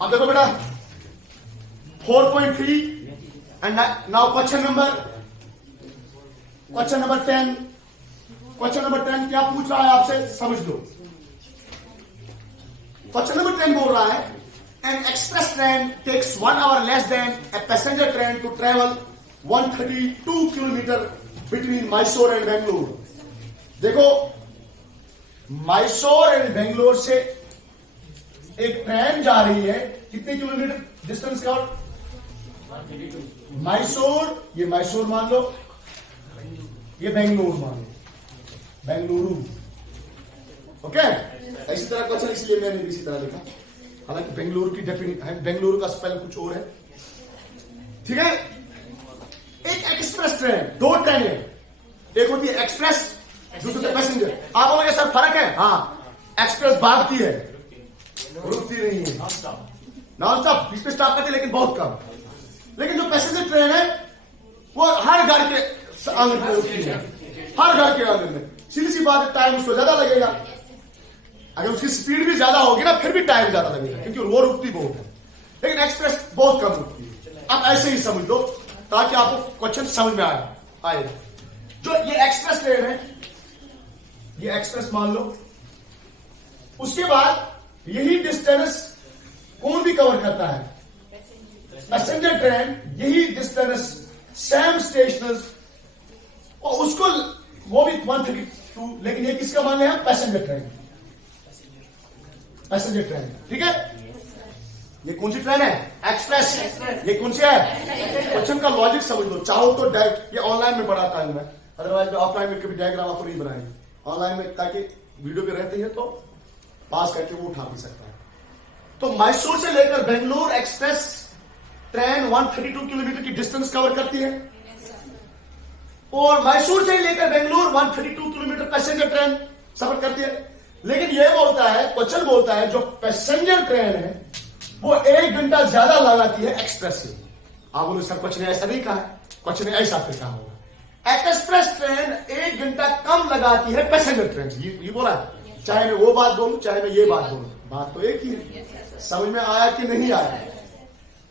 अब देखो बेटा 4.3 and now question number 10। Question number 10 क्या पूछ रहा है आपसे, समझ लो। क्वेश्चन नंबर 10 बोल रहा है an express train takes 1 hour less than a passenger train to travel 132 kilometre between Mysore and Bengaluru. देखो मैसूर एंड बेंगलोर से एक ट्रेन जा रही है, कितने किलोमीटर डिस्टेंस का? मैसूर, ये मैसूर मान लो, ये बेंगलुरु मान लो, बेंगलुरु। ओके, इसी तरह क्वेश्चन इसलिए मैंने इसी तरह लिखा, हालांकि बेंगलुरु की डेफिनेशन, बेंगलुरु का स्पेल कुछ और है। ठीक है, एक एक्सप्रेस ट्रेन, दो ट्रेनें, एक होती है एक्सप्रेस, दूसरे पैसेंजर। आप बोलोगे सर फर्क है? हाँ, एक्सप्रेस भागती है, रुकती नहीं है, नॉन स्टॉप, बीच में स्टॉप करती है लेकिन बहुत कम। लेकिन जो पैसेंजर ट्रेन है वो हर घर के आंगन में रुकती है, हर घर के आंगन में। सीधी सी बात है, टाइम उसको ज्यादा लगेगा। अगर उसकी स्पीड भी ज्यादा होगी ना फिर भी टाइम ज्यादा लगेगा, क्योंकि वो रुकती बहुत है, लेकिन एक्सप्रेस बहुत कम रुकती है। अब ऐसे ही समझ लो ताकि आपको क्वेश्चन समझ में आएगा। जो ये एक्सप्रेस ट्रेन है, ये एक्सप्रेस मान लो, उसके बाद यही डिस्टेंस कौन भी कवर करता है? Passenger train. यही डिस्टेंस सेम स्टेशन, और उसको वो भी 132, लेकिन ये किसका मान लिया? Passenger train, passenger train. ठीक है, ये कौन सी ट्रेन है? एक्सप्रेस। ये कौन सी है? क्वेश्चन का लॉजिक समझ लो। चाहो तो ये ऑनलाइन में पढ़ाता हूं मैं, अदरवाइज ऑफलाइन में कभी डायग्राम आपको नहीं बनाएंगे, ऑनलाइन में, ताकि वीडियो पे रहती है तो पास करके वो उठा भी सकता है। तो मैसूर से लेकर बेंगलुरु एक्सप्रेस ट्रेन 132 किलोमीटर की डिस्टेंस कवर करती है, और मैसूर से लेकर बेंगलुरु 132 किलोमीटर पैसेंजर ट्रेन सफर करती है। लेकिन यह बोलता है, क्वेश्चन बोलता है, जो पैसेंजर ट्रेन है वो 1 घंटा ज्यादा लगाती है एक्सप्रेस से। आप बोलो सर क्वेश्चन ऐसा नहीं कहा है, क्वेश्चन ऐसा फिर कहा होगा। एक्सप्रेस ट्रेन 1 घंटा कम लगाती है पैसेंजर ट्रेन से, ये बोला। चाहे मैं वो बात बोलूं चाहे मैं ये बात बोलूं, बात तो एक ही है। समझ में आया कि नहीं आया?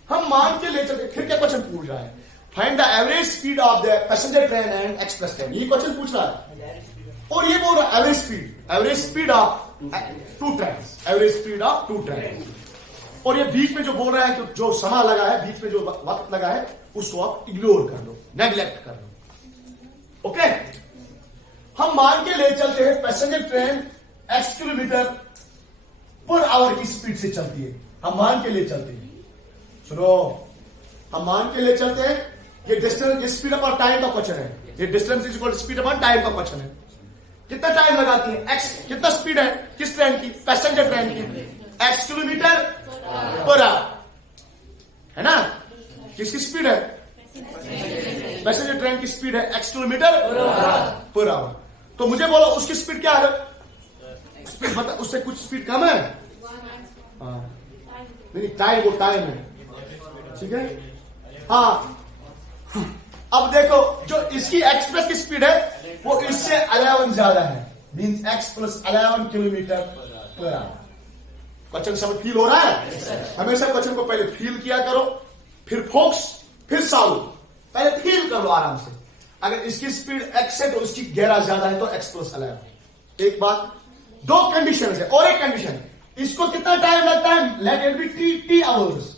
हम मान के ले चलते। फिर क्या क्वेश्चन पूछ रहा है? Find the average speed of the passenger train and express train, ये क्वेश्चन पूछ रहा है। और ये बोल रहा है average speed of 2 train, average speed of 2 train. और ये बीच में जो बोल रहा है, जो समय लगा है, बीच में जो वक्त लगा है, उसको आप इग्नोर कर लो, नेग्लेक्ट कर लो। ओके, हम मान के ले चलते हैं passenger train x kilometre per our की स्पीड से चलती है। हम मान के ले चलते हैं, सुनो, हम मान के ले चलते हैं, ये डिस्टेंस, स्पीड अपॉन टाइम का क्वेश्चन है। ये distance is equal to speed upon time का क्वेश्चन है। कितना टाइम लगाती है? x, कितना स्पीड है किस ट्रेन की? पैसेंजर ट्रेन की। x किलोमीटर पर आवर है ना, किसकी स्पीड है? पैसेंजर ट्रेन की स्पीड है x किलोमीटर पर आवर। तो मुझे बोलो उसकी स्पीड क्या है? स्पीड बता, उससे कुछ स्पीड कम है? नहीं, टाइम, वो टाइम है। ठीक है, हाँ। अब देखो, जो इसकी एक्सप्रेस की स्पीड है वो इससे 11 ज्यादा है, means x + 11 kilometre per our. Question समझ फील हो रहा है? हमेशा क्वेश्चन को पहले फील किया करो, फिर फोक्स, फिर सॉल्व। पहले फील कर लो आराम से। अगर इसकी स्पीड x है तो उसकी 11 ज्यादा है, तो x + 11। एक बात, 2 कंडीशन है, और एक कंडीशन, इसको कितना टाइम लगता है? Let it be t hours.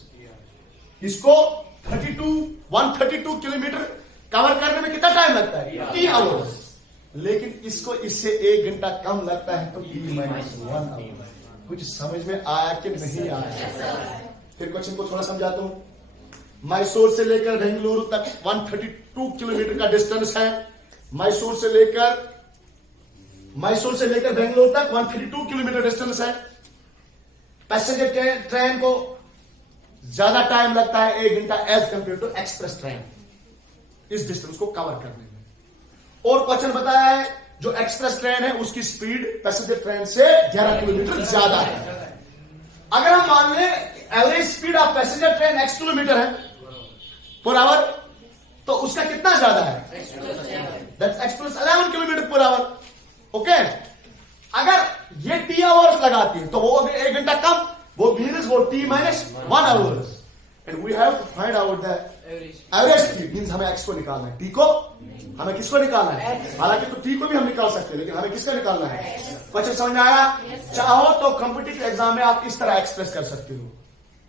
इसको 132 किलोमीटर कवर करने में कितना टाइम लगता है? t hours. लेकिन इसको इससे 1 घंटा कम लगता है, तो t - 1 आवर। कुछ समझ में आया कि नहीं आया? फिर क्वेश्चन को थोड़ा समझाता हूं। मैसूर से लेकर बेंगलुरु तक 132 किलोमीटर का डिस्टेंस है। मैसूर से लेकर बेंगलुरु तक 132 किलोमीटर डिस्टेंस है। पैसेंजर ट्रेन को ज्यादा टाइम लगता है, 1 घंटा, as compare to express train, इस डिस्टेंस को कवर करने में। और क्वेश्चन बताया है, जो एक्सप्रेस ट्रेन है उसकी स्पीड पैसेंजर ट्रेन से 11 किलोमीटर ज्यादा है। अगर हम मान लें average speed of passenger train x kilometre है पर आवर, तो उसका कितना ज्यादा है? That's x + 11 kilometre per our. Okay, अगर ये t आवर्स लगाती है तो वो 1 घंटा कम, वो मीन्स वो t minus 1 hours and we have to find out the average speed. Means हमें x को निकालना है, t को हमें किसको निकालना है? हालांकि तो t को भी हम निकाल सकते हैं, लेकिन हमें किसका निकालना है? क्वेश्चन समझ में आया? चाहो तो कॉम्पिटिटिव एग्जाम में आप इस तरह एक्सप्रेस कर सकते हो,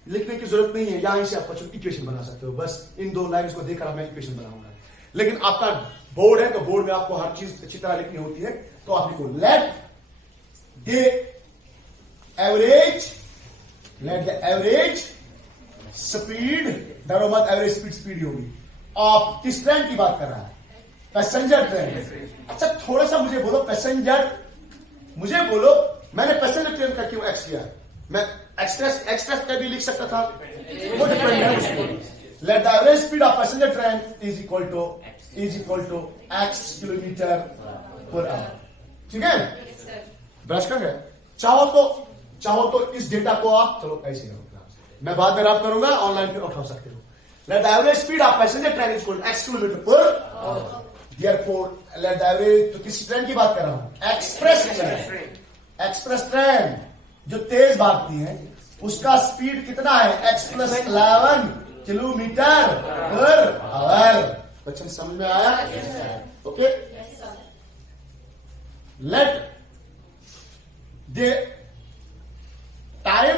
लिखने की जरूरत नहीं है, यहां से आप इक्वेशन बना सकते हो। बस इन दो लाइन्स को देखकर मैं इक्वेशन बनाऊंगा। लेकिन आपका बोर्ड है तो बोर्ड में आपको हर चीज अच्छी तरह लिखनी होती है, तो आप लिखो लेट द एवरेज स्पीड, डरो मत, एवरेज स्पीड होगी। आप किस ट्रेन की बात कर रहा है? Passenger train. अच्छा थोड़ा सा मुझे बोलो, पैसेंजर, मुझे बोलो मैंने पैसेंजर ट्रेन का क्यों एक्स किया? मैं एक्सप्रेस का भी लिख सकता था, वो डिपेंड है उसको। Let the average speed of passenger train is equal to x kilometre per hour. ठीक है, ब्रश कर गए। चाहो तो इस डेटा को आप चलो ऐसे करो, मैं बाद में रब करूंगा, ऑनलाइन पे उठा सकते हो। Let the average speed of passenger train is equal to x kilometre per hour. Therefore let the average, तो किस ट्रेन की बात कर रहा हूं? एक्सप्रेस ट्रेन जो तेज भागती है, उसका स्पीड कितना है? x plus 11 kilometre per our. Question समझ में आया? Okay, let the time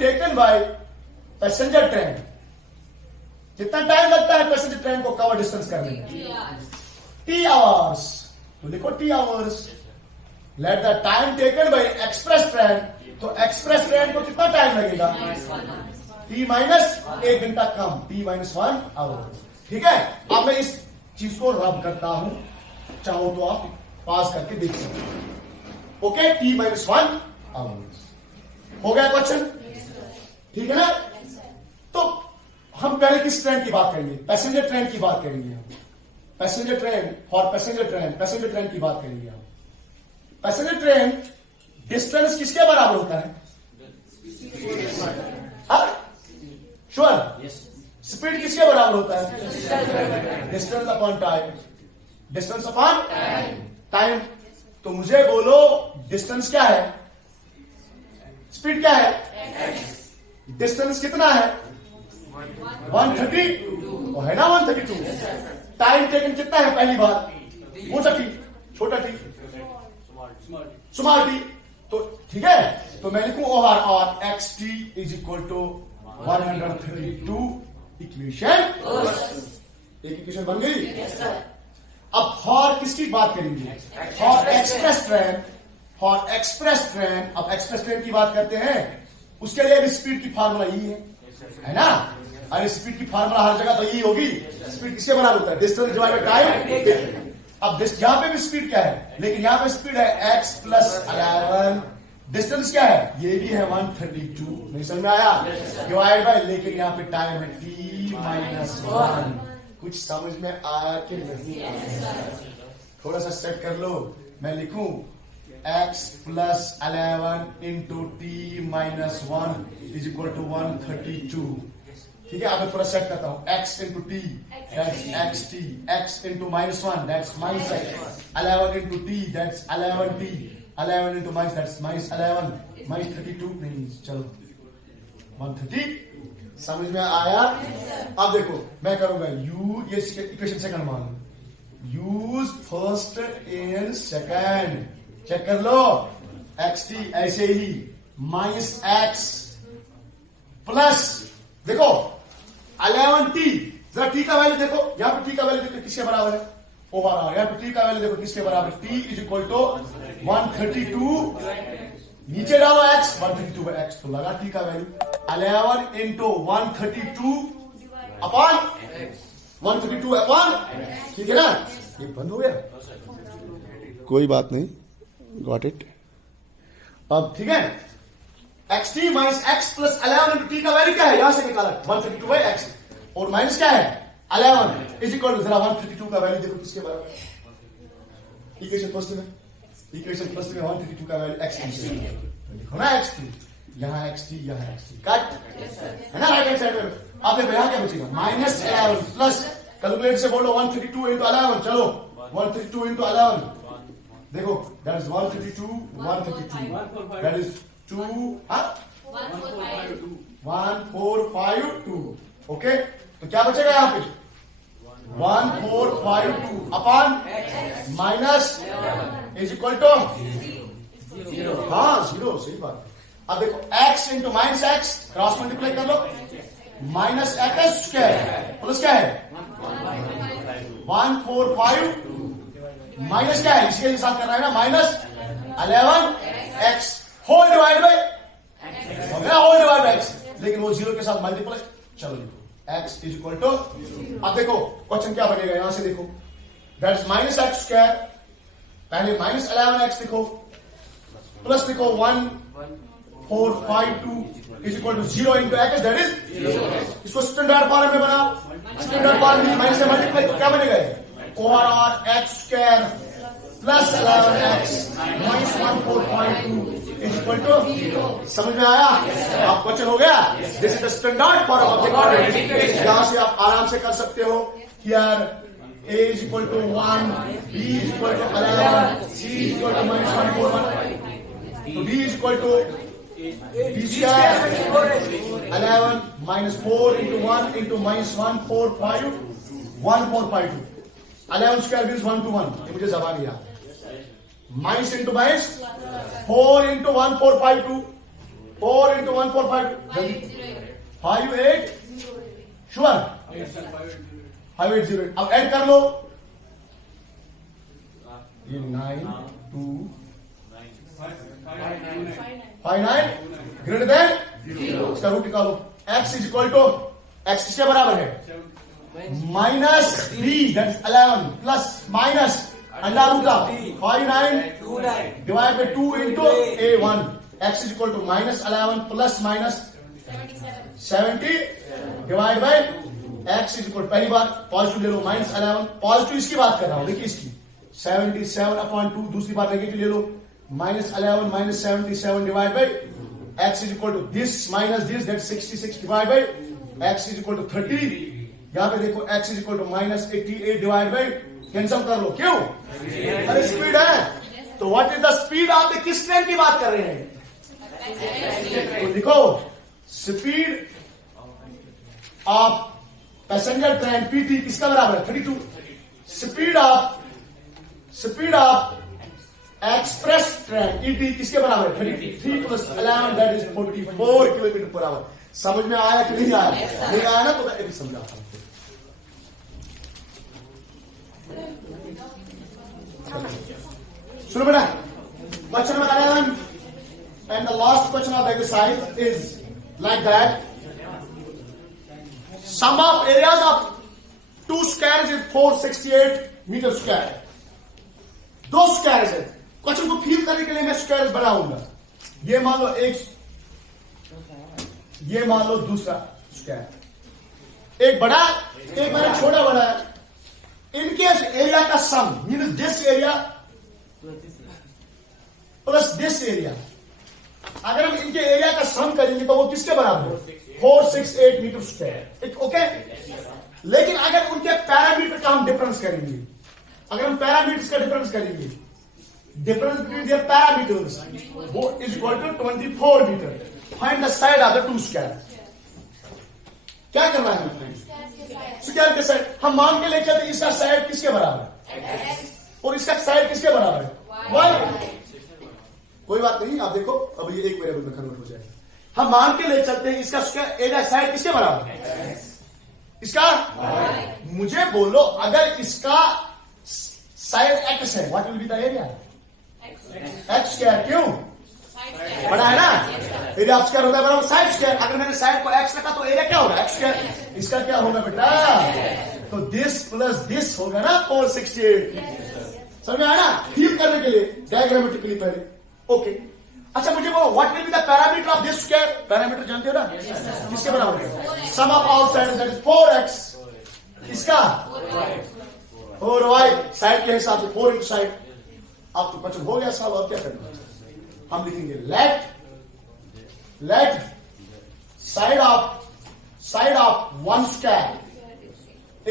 taken by passenger train, कितना टाइम लगता है पैसेंजर ट्रेन को कवर डिस्टेंस करने में? t hours. तो लिखो t hours. Let the time taken by express train, तो एक्सप्रेस ट्रेन को कितना टाइम लगेगा? t माइनस 1 घंटा कम, t माइनस 1 आवर। ठीक है, अब मैं इस चीज को रब करता हूं, चाहो तो आप पास करके देख सकते हो। ओके, t माइनस 1 आवर्स हो गया क्वेश्चन। ठीक है ना? तो हम पहले किस ट्रेन की बात करेंगे? पैसेंजर ट्रेन की बात करेंगे। पैसेंजर ट्रेन पैसेंजर ट्रेन की बात करेंगे हम। पैसेंजर ट्रेन डिस्टेंस किसके बराबर होता है? श्योर, स्पीड किसके बराबर होता है? Distance upon time. Distance upon time. तो मुझे बोलो डिस्टेंस क्या है? स्पीड क्या है? डिस्टेंस कितना है? 132 है ना, 132। टाइम टेकन कितना है? पहली बार कौन सा टी? छोटा टी, स्मॉल टी। तो ठीक है, तो मैं लिखूं ओवर और x t is equal to 132 equation. एक इक्वेशन बन गई। अब फॉर किसकी बात करेंगे? For express train. अब एक्सप्रेस ट्रेन की बात करते हैं, उसके लिए भी स्पीड की फार्मूला यही है ना? अरे स्पीड की फार्मूला हर जगह तो यही होगी। स्पीड किसके बराबर होता है? Distance divide by time. अब यहां पे भी स्पीड क्या है? लेकिन यहां पे स्पीड है x प्लस 11। डिस्टेंस क्या है? ये भी है 132। नहीं समझ में आया? डिवाइड बाय, लेकिन यहां पे टाइम है t माइनस 1। कुछ समझ में आया कि नहीं? थोड़ा सा सेट कर लो। मैं लिखूं x plus 11 into t minus 1 is equal to 132। ठीक है, अब मैं थोड़ा सेट करता हूं। x into T that's x T, x into minus 1 that's minus x, 11 into T that's 11 T, 11 into minus that's minus 11 minus 32। नहीं चलो 130। समझ में आया? अब देखो मैं करूंगा ये इक्वेशन सेकंड मान लो, use first and second. Check कर लो, एक्स टी ऐसे ही माइनस एक्स प्लस, देखो 11 टी, जरा टी का वैल्यू देखो, यहां पे टी का वैल्यू देखो किसके बराबर है? ओवर आ, यहां पे टी का वैल्यू देखो किसके बराबर? T is equal to 132। नीचे डालो एक्स, 132 बाई एक्स, तो लगा टी का वैल्यू 11 इंटू 132 अपॉन 132 अपॉन, ठीक है ना? ये बंद हो गया, कोई बात नहीं, गॉट इट। अब ठीक है, x T minus x plus 11 into T का वैल्यू क्या है? यहां से निकाला 132 बाई एक्स, और माइनस क्या है 11 इज इक्वल टू, जरा 132 का वैल्यू देखो किसके बराबर? इक्वेशन फर्स्ट में 132 का वैल्यू एक्स टी लिखो ना, एक्स टी यहां एक्स टी यहां एक्स टी कट है ना, राइट हैंड साइड में। अब देखो यहां क्या बचेगा? माइनस 11 प्लस, कैलकुलेटर से बोलो 132 इंटू 11, चलो 132 इंटू 11 देखो that is 132 132 that is 2 1452 okay. तो क्या बचेगा यहां पे 1452 upon minus is equal to हाँ 0 सही बात है। अब देखो x into minus x cross multiply कर लो माइनस एक्स स्क्वायर प्लस क्या है 145 माइनस क्या है इसके साथ करना है ना minus 11x whole divide by हो गया होल डिवाइड बाई x लेकिन वो 0 के साथ मल्टीप्लाई चलो लिखो x इज इक्वल टू अब देखो क्वेश्चन क्या बनेगा यहां से देखो that is minus x square पहले माइनस 11x लिखो प्लस लिखो 1452 is equal to 0 into x that is इसको स्टैंडर्ड फॉर्म में बनाओ स्टैंडर्ड फॉर्म में माइनस से मल्टीप्लाई क्या बनेगा ओवर और x square plus 11x minus 1452 is equal to समझ में आया आप क्वेश्चन हो गया this is the standard form of the quadratic यहां से आप आराम से कर सकते हो here a is equal to 1 b is equal to 11 c is equal to minus 141 so d is equal to d square 11 minus 4 into 1 into minus 1452 11 square means 1 to 1 ये मुझे जबान याद minus into minus 4 into 1452 4 into 1452 58 sure 5808 अब add कर लो ये 9 2 59 greater than 0 इसका root निकालो x is equal to x किसके बराबर है minus 3 that is 11 plus minus under root of 59 divide by 2 into a1 x is equal to minus 11 plus minus 70 divide by x is equal पहली बार positive ले लो minus 11 positive इसकी बात कर रहा हूं देखिए इसकी 77/2 दूसरी बार नेगेटिव ले लो minus 11 minus 77 divide by x is equal to this minus this that 66 divide by x is equal to 30 यहां पे देखो x is equal to minus 88 divide by cancel कर लो क्यों अरे स्पीड है तो व्हाट इज द स्पीड आप किस ट्रेन की बात कर रहे हैं तो लिखो speed of passenger train PT किसका बराबर है 32 speed of express train ET किसके बराबर है 33 plus 11 that is 44 kilometre per our समझ में आया कि नहीं आया नहीं आया ना तो मैं अभी समझाता हूं सुनो बेटा question number 11 and the last question of the exercise is like that sum of areas of two squares is 468 meter square दो स्क्वायर्स है क्वेश्चन को फील करने के लिए मैं स्क्वायर्स बनाऊंगा ये मान लो एक ये मान लो दूसरा स्क्वायर एक बड़ा एक मैंने छोटा बड़ा है इनके एरिया का sum means this area plus this area अगर हम इनके एरिया का सम करेंगे तो वो किसके बराबर है 468 मीटर स्क्वायर ओके लेकिन अगर उनके पैरामीटर का हम डिफरेंस करेंगे अगर हम पैरामीटर्स का डिफरेंस करेंगे डिफरेंस बिटवीन देयर पैरामीटर्स वो is equal to 24 metre find the side of the two square क्या करना है स्क्वायर के साइड हम मान के ले चलते इसका साइड किसके बराबर है और इसका साइड किसके बराबर है 1 कोई बात नहीं आप देखो अब ये एक वेरिएबल में कन्वर्ट हो जाएगा हम मान के ले चलते हैं इसका स्क्वायर एरिया साइड किसके बराबर है इसका मुझे बोलो अगर इसका साइड x है what will be the area x square क्यों बड़ा है ना एरिया स्क्वायर होता है बराबर साइड स्क्वायर अगर मैंने साइड को x रखा तो एरिया क्या होगा x स्क्वायर इसका क्या होगा बेटा तो दिस प्लस दिस होगा ना 468 समझ में आया ना फील करने के लिए डायग्रामेटिकली पहले ओके अच्छा मुझे बोलो what will be the parameter of this square parameter जानते हो ना किसके बराबर है sum of all sides that is 4x इसका 4y साइड के हिसाब से 4 इंटू साइड अब तो क्वेश्चन हो गया सवाल और क्या करना हम लिखेंगे let side of one square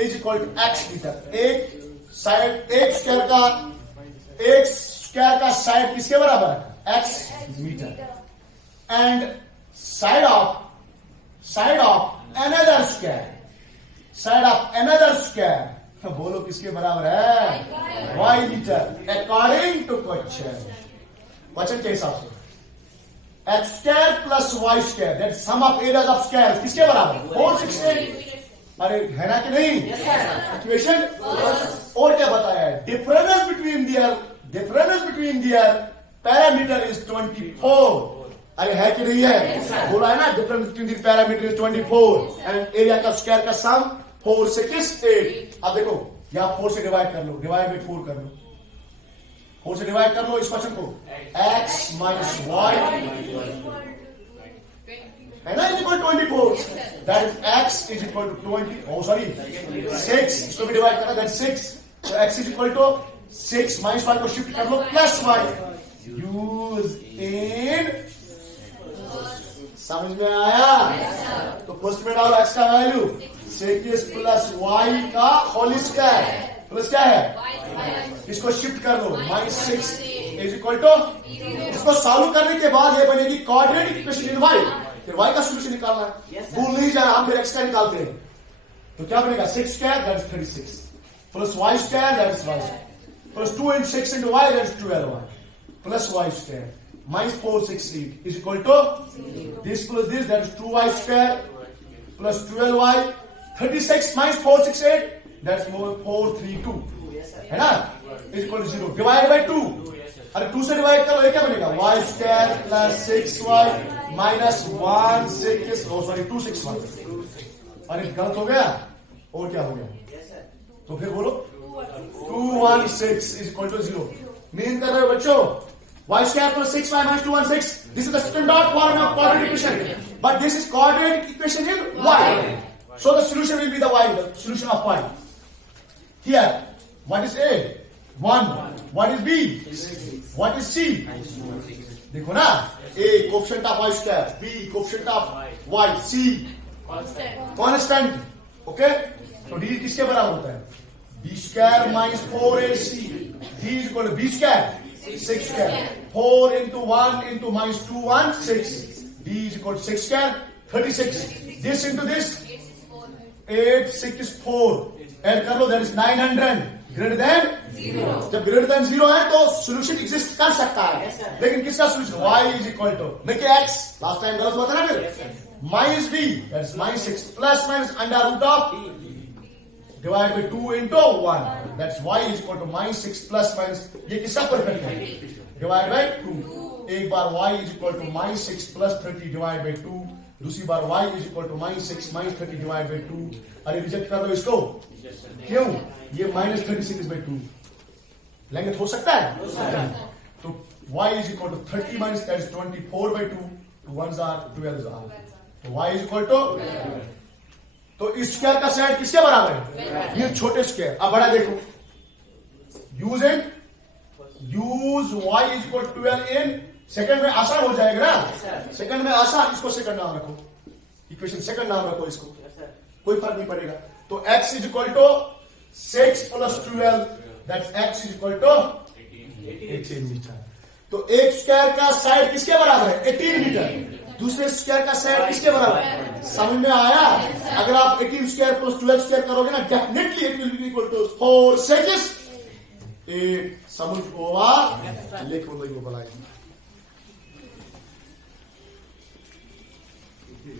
is equal to x metre एक स्क्वायर स्क्वायर का साइड किसके बराबर है? x metre. And side of another square, side of another square बोलो किसके बराबर है? y metre. According to question के हिसाब से x square plus y square that sum of areas of square किसके बराबर? 468। अरे है ना कि नहीं? इक्वेशन। और क्या बताया है? Difference between their parameter is 24। अरे है कि नहीं है? बोला है ना, difference between their parameter is 24 and area का स्क्वायर का सम 4 6 8। अब देखो यहां 4 से डिवाइड कर लो, डिवाइड बाई 4 कर लो, 4 से डिवाइड कर लो इस क्वेश्चन को। x माइनस y है ना, is equal 24। That is x is equal to 20, oh sorry 6, इसको भी डिवाइड करना, दैट 6। तो x is equal to 6 minus y को शिफ्ट कर लो प्लस y। यूज इन, समझ में आया? तो फर्स्ट में डालो x का वैल्यू 6 प्लस y का होल स्क्वायर प्लस क्या है? इसको शिफ्ट कर दो, -6 इज इक्वल टू, इसको सॉल्व करने के बाद ये बनेगी कोऑर्डिनेट इक्वेशन इन y। फिर y का सोल्यूशन निकालना है, भूल नहीं जाना, हम फिर x का निकालते हैं। तो क्या बनेगा? 6 square that is 36 plus y square that is y plus 2 × 6 × y that is 12y plus y square minus 468 is equal to this plus this that is 2y square plus 12y 36 minus 468 that is 432 है ना, is equal to 0 divide by 2। अरे 2 से divide करो, ये क्या बनेगा? y square plus 6y minus 1 6, ओ sorry 261। अरे गलत हो गया, और क्या हो गया? तो फिर बोलो 216 इज इक्वल टू 0। मीन कर रहे हो बच्चों, y square plus 6y minus 216, this is the standard form of coordinate equation, but this is coordinate equation in y, so the solution will be the y, the solution of y. Here what is a? 1. What is b? What is c? देखो ना, a coefficient of y square, b coefficient of y, c constant. Okay, तो d किसके बराबर होता है? b square minus 4ac, d is equal to b square 6 square 4 into 1 into minus 2 1 6, d is equal to 6 square 36, this into this 8 6 is 4, add कर लो that is 900 greater than 0। जब greater than 0 है तो solution exist कर सकता है, लेकिन किसका solution? y is equal to, देखिए x लास्ट टाइम गलत हुआ था ना, फिर minus b that is -6 plus minus under root of divide by 2 into 1 that's y is equal to -6 plus minus, ये किसका परफेक्ट है? Divide by 2। एक बार y is equal to -6 plus 30 divide by 2, दूसरी बार y is equal to -6 minus 30 divide by 2। अरे reject कर दो इसको, क्यों? ये -36 बाय 2 लेंगे हो सकता है, तो y is equal to 30 minus that is 24 by 2, 2 1s are 12s are, तो y इज इक्वल टू, तो इस स्क्वायर का साइड किसके बराबर है? ये छोटे स्क्वायर। अब बड़ा देखो, use y is equal 12 in, second में आसान हो जाएगा ना, सेकंड में आसान, इसको सेकंड नाम रखो, इक्वेशन सेकंड नाम रखो इसको, कोई फर्क नहीं पड़ेगा। तो x is equal to 6 plus 12 that's x is equal to 18 metre. तो एक स्क्वायर का साइड किसके बराबर है? 18 मीटर। दूसरे स्क्वायर का साइड किसके बराबर है? समझ में आया? अगर आप 18 स्क्वायर प्लस 12 स्क्वायर करोगे ना, definitely it will be equal to 4 6 8। समझ हुआ? लिख लो, बनाइए।